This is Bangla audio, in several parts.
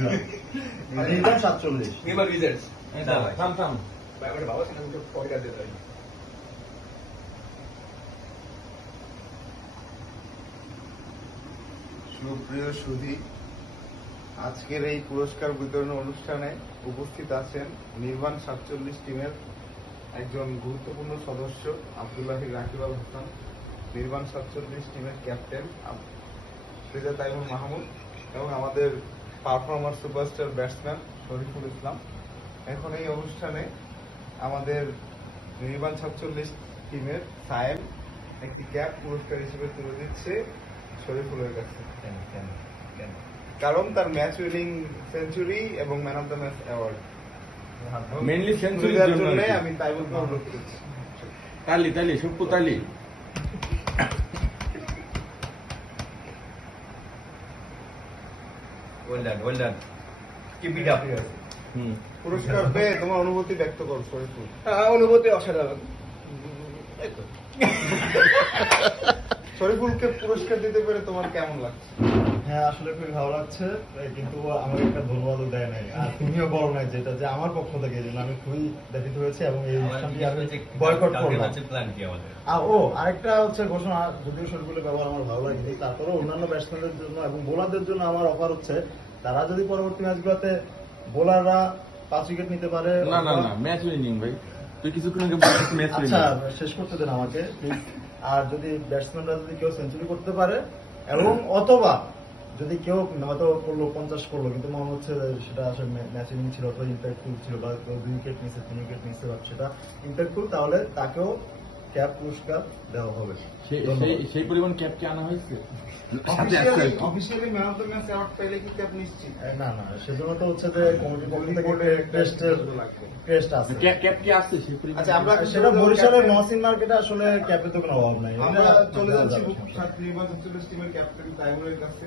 নির্বাণ সাতচল্লিশ। নির্মাণ রিজাল্টস থাম থাম। বাবা সেটা পয়সা দিয়ে দেয় সুপ্রিয় সুধী আজকের এই পুরস্কার বিতরণ অনুষ্ঠানে উপস্থিত আছেন নির্বাণ সাতচল্লিশ টিমের একজন গুরুত্বপূর্ণ সদস্য আবদুল্লাহি রাকিবাল হাসান নির্বাণ সাতচল্লিশ টিমের ক্যাপ্টেন আব- ফ্রিজা মাহমুদ এবং আমাদের performer superstar batsman Shariful Islam. এখন এই অনুষ্ঠানে আমাদের নির্বাণ সাতচল্লিশ টিমের সায়েম একটি ক্যাপ পুরস্কার হিসেবে তুলে দিচ্ছে শরীফুলের কাছে। কারণ তার ম্যাচ উইনিং সেঞ্চুরি এবং man of the match award Mainly century র জন্য আর আমি অনুরোধ করছি তালি তালি সুপ্পু তালি। Well done well done keep it up hmm পুরস্কার পেয়ে তোমার অনুভূতি ব্যক্ত করো শরীফুল অনুভূতি অসাধারণ। শরীফুলকে পুরস্কার দিতে পেরে তোমার কেমন লাগছে? হ্যাঁ আসলে খুবই ভালো লাগছে। কিন্তু আমাকে একটা ধন্যবাদও দেয় নাই। আর তুমিও বলো নাই যেটা যে আমার পক্ষ থেকে এই জন্য আমি খুবই ব্যথিত হয়েছি এবং এই অনুষ্ঠানটি আমি বয়কট করলাম। প্ল্যান কি আমাদের? আর ও আরেকটা হচ্ছে ঘোষণা যদিও ব্যবহার আমার ভালো লাগেনি তারপরেও অন্যান্য ব্যাটসম্যানদের জন্য এবং বোলারদের জন্য আমার অফার হচ্ছে তারা যদি পরবর্তী ম্যাচগুলোতে বোলাররা পাঁচ উইকেট নিতে পারে না না না ম্যাচ উইনিং ভাই। তুই কিছুক্ষণ আগে বলছিস ম্যাচ আচ্ছা শেষ করতে দেন আমাকে। আর যদি ব্যাটসম্যানরা যদি কেউ সেঞ্চুরি করতে পারে এবং অথবা যদি কেউ হয়তো করল পঞ্চাশ করল কিন্তু মনে হচ্ছে সেটা আসলে ম্যাচ ছিল অথবা ইম্প্যাক্টফুল ছিল বা দুই উইকেট নিচ্ছে তিন উইকেট নিচ্ছে বা সেটা ইম্প্যাক্টফুল তাহলে তাকেও ক্যাপ পুরস্কার দেওয়া হবে। সেই পরিমাণ ক্যাপ কি আনা হয়েছে? সাথে আছে আর কি। Officially man of the match award পাইলে কি ক্যাপ নিশ্চিত? না না সেজন্য তো হচ্ছে যে থেকে আছে। ক্যাপ ক্যাপ কি আসছে সেই পরিমাণ? আচ্ছা, আমরা- সেটা বরিশালের মহসিন মার্কেটে আসলে ক্যাপে তো কোনো অভাব নাই। আমরা চলে যাচ্ছি নেই। সাত নির্বাণ সাতচল্লিশ টিমের ক্যাপ্টেন তাইমুরের কাছে।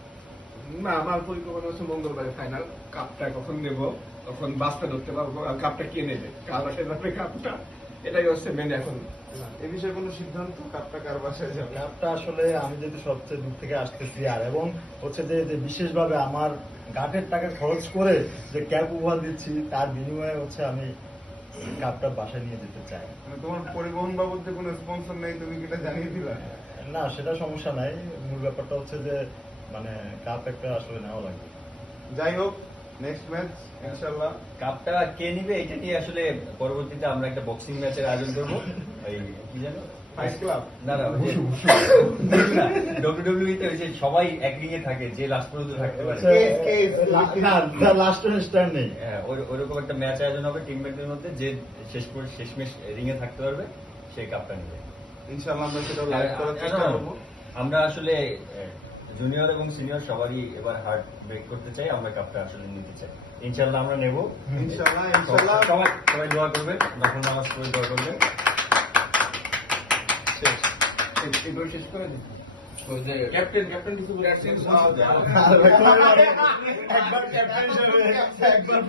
না আমার পরিকল্পনা হচ্ছে মঙ্গলবারে ফাইনাল কাপটা কখন নেব তখন বাসটা ধরতে পারব আর কাপটা কে নেবে? কার বাসায় যাবে কাপটা এটাই হচ্ছে মেন এখন এ বিষয়ে কোনো সিদ্ধান্ত? কাপটা কার বাসায় যাবে? ল্যাবটা আসলে আমি যেহেতু সবচেয়ে দূর থেকে আসতেছি আর এবং হচ্ছে যে যে বিশেষভাবে আমার গাটের টাকা খরচ করে যে ক্যাব উপহার দিচ্ছি তার বিনিময়ে হচ্ছে আমি কাপটা বাসায় নিয়ে যেতে চাই। মানে তোমার পরিবহন বাবদ কোনো স্পন্সর নেই তুমি কি জানিয়ে দিলা না সেটা সমস্যা নাই। মূল ব্যাপারটা হচ্ছে যে মানে কাপ একটা আসলে নেওয়া লাগবে। যাই হোক নেক্সট ম্যাচ ইনশাল্লাহ কাপটা কে নিবে এটা নিয়ে আসলে পরবর্তীতে আমরা একটা বক্সিং ম্যাচের আয়োজন করব। এই কি জানো ফাইট ক্লাব না না ডব্লিউডব্লিউ তে ওই যে সবাই এক রিংয়ে থাকে যে লাস্ট পর্যন্ত থাকতে পারে। Case, case. না লাস্ট স্টার নেই। হ্যাঁ, ওইরকম একটা ম্যাচ আয়োজন হবে টিমমেটদের মধ্যে যে শেষ শেষমেশ রিংয়ে থাকতে পারবে সেই কাপটা নেবে। ইনশাল্লাহ আমরা সেটা লাইভ করার চেষ্টা আর- আমরা আসলে জুনিয়র এবং সিনিয়র সবারই এবার হার্ট ব্রেক করতে চাই আমরা কাপটা আসলে নিতে চাই। ইনশাল্লাহ আমরা নেব। ইনশাল্লাহ ইনশাল্লাহ সবাই সবাই দোয়া করবেন নকল নামাজ পড়ে দোয়া করবেন। শেষ। এগুলো শেষ করে দিচ্ছি। ক্যাপ্টেন ক্যাপ্টেন কিছু বলে আসছেন একবার ক্যাপ্টেন একবার